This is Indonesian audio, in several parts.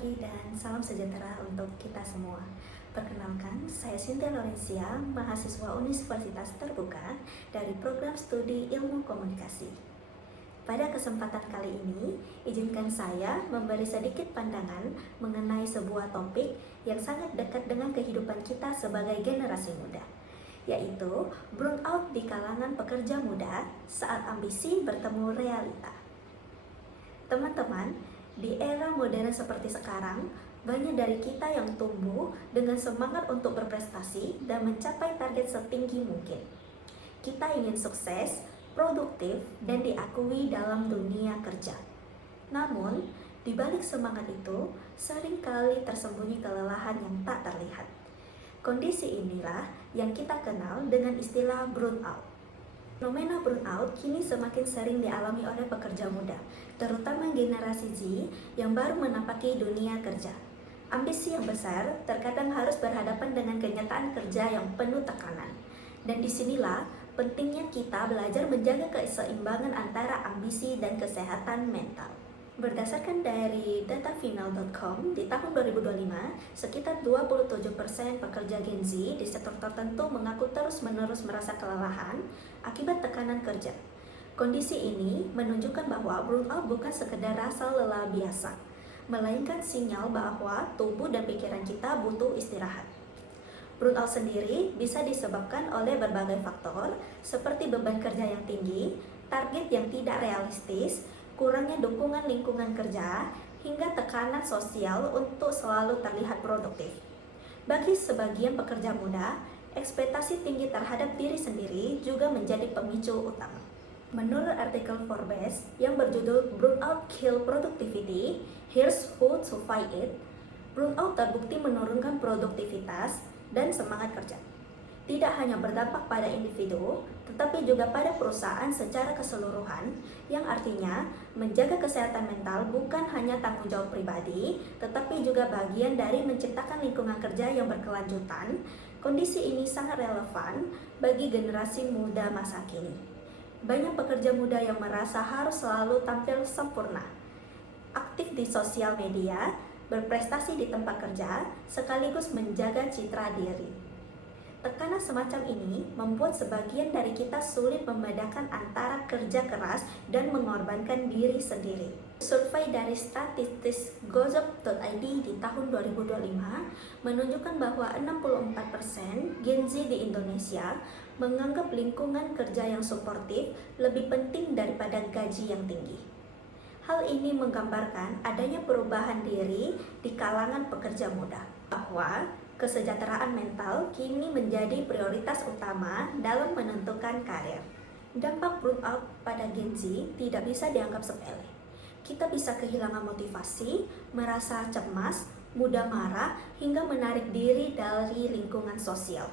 pagi dan salam sejahtera untuk kita semua. Perkenalkan, saya Cynthia Lorencia, mahasiswa Universitas Terbuka dari Program Studi Ilmu Komunikasi. Pada kesempatan kali ini, izinkan saya memberi sedikit pandangan mengenai sebuah topik yang sangat dekat dengan kehidupan kita sebagai generasi muda, yaitu burnout di kalangan pekerja muda saat ambisi bertemu realita. Teman-teman, di era modern seperti sekarang, banyak dari kita yang tumbuh dengan semangat untuk berprestasi dan mencapai target setinggi mungkin. Kita ingin sukses, produktif, dan diakui dalam dunia kerja. Namun, di balik semangat itu, seringkali tersembunyi kelelahan yang tak terlihat. Kondisi inilah yang kita kenal dengan istilah burnout. Fenomena burnout kini semakin sering dialami oleh pekerja muda, terutama generasi Z yang baru menapaki dunia kerja. Ambisi yang besar terkadang harus berhadapan dengan kenyataan kerja yang penuh tekanan. Dan disinilah pentingnya kita belajar menjaga keseimbangan antara ambisi dan kesehatan mental. Berdasarkan dari datafinal.com, di tahun 2025, sekitar 27% pekerja Gen Z di sektor tertentu mengaku terus-menerus merasa kelelahan akibat tekanan kerja. Kondisi ini menunjukkan bahwa burnout bukan sekedar rasa lelah biasa, melainkan sinyal bahwa tubuh dan pikiran kita butuh istirahat. Burnout sendiri bisa disebabkan oleh berbagai faktor, seperti beban kerja yang tinggi, target yang tidak realistis, kurangnya dukungan lingkungan kerja, hingga tekanan sosial untuk selalu terlihat produktif. Bagi sebagian pekerja muda, ekspektasi tinggi terhadap diri sendiri juga menjadi pemicu utama. Menurut artikel Forbes yang berjudul Burnout Kill Productivity, Here's How to Fight It, burnout terbukti menurunkan produktivitas dan semangat kerja. Tidak hanya berdampak pada individu, tetapi juga pada perusahaan secara keseluruhan, yang artinya menjaga kesehatan mental bukan hanya tanggung jawab pribadi, tetapi juga bagian dari menciptakan lingkungan kerja yang berkelanjutan. Kondisi ini sangat relevan bagi generasi muda masa kini. Banyak pekerja muda yang merasa harus selalu tampil sempurna, aktif di sosial media, berprestasi di tempat kerja, sekaligus menjaga citra diri. Tekanan semacam ini membuat sebagian dari kita sulit membedakan antara kerja keras dan mengorbankan diri sendiri. Survei dari statistik gojek.id di tahun 2025 menunjukkan bahwa 64% Gen Z di Indonesia menganggap lingkungan kerja yang suportif lebih penting daripada gaji yang tinggi. Hal ini menggambarkan adanya perubahan diri di kalangan pekerja muda, bahwa kesejahteraan mental kini menjadi prioritas utama dalam menentukan karir. Dampak burnout pada Gen Z tidak bisa dianggap sepele. Kita bisa kehilangan motivasi, merasa cemas, mudah marah, hingga menarik diri dari lingkungan sosial.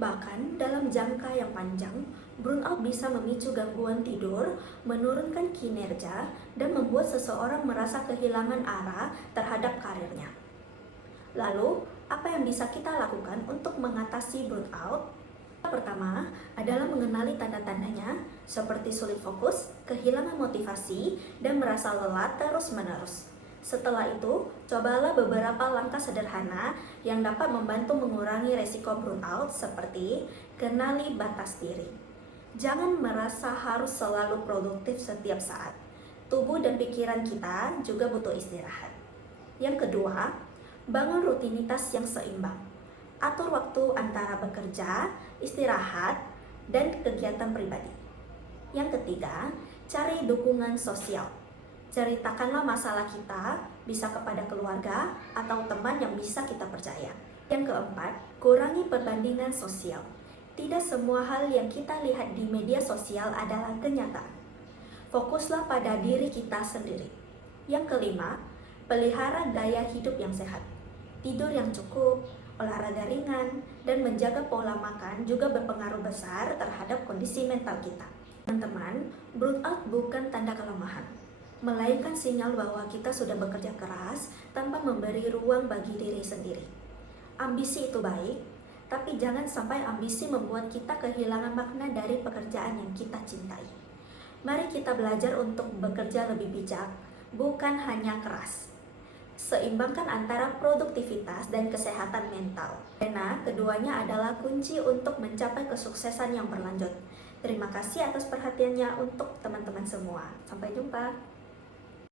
Bahkan dalam jangka yang panjang, burnout bisa memicu gangguan tidur, menurunkan kinerja, dan membuat seseorang merasa kehilangan arah terhadap karirnya. Lalu, apa yang bisa kita lakukan untuk mengatasi burnout? Pertama adalah mengenali tanda-tandanya, seperti sulit fokus, kehilangan motivasi, dan merasa lelah terus-menerus. Setelah itu, cobalah beberapa langkah sederhana yang dapat membantu mengurangi resiko burnout, seperti kenali batas diri. Jangan merasa harus selalu produktif setiap saat. Tubuh dan pikiran kita juga butuh istirahat. Yang kedua, bangun rutinitas yang seimbang. Atur waktu antara bekerja, istirahat, dan kegiatan pribadi. Yang ketiga, cari dukungan sosial. Ceritakanlah masalah kita, bisa kepada keluarga atau teman yang bisa kita percaya. Yang keempat, kurangi perbandingan sosial. Tidak semua hal yang kita lihat di media sosial adalah kenyataan. Fokuslah pada diri kita sendiri. Yang kelima, pelihara gaya hidup yang sehat. Tidur yang cukup, olahraga ringan, dan menjaga pola makan juga berpengaruh besar terhadap kondisi mental kita. Teman-teman, burnout bukan tanda kelemahan, melainkan sinyal bahwa kita sudah bekerja keras tanpa memberi ruang bagi diri sendiri. Ambisi itu baik, tapi jangan sampai ambisi membuat kita kehilangan makna dari pekerjaan yang kita cintai. Mari kita belajar untuk bekerja lebih bijak, bukan hanya keras. Seimbangkan antara produktivitas dan kesehatan mental. Karena keduanya adalah kunci untuk mencapai kesuksesan yang berlanjut. Terima kasih atas perhatiannya untuk teman-teman semua. Sampai jumpa.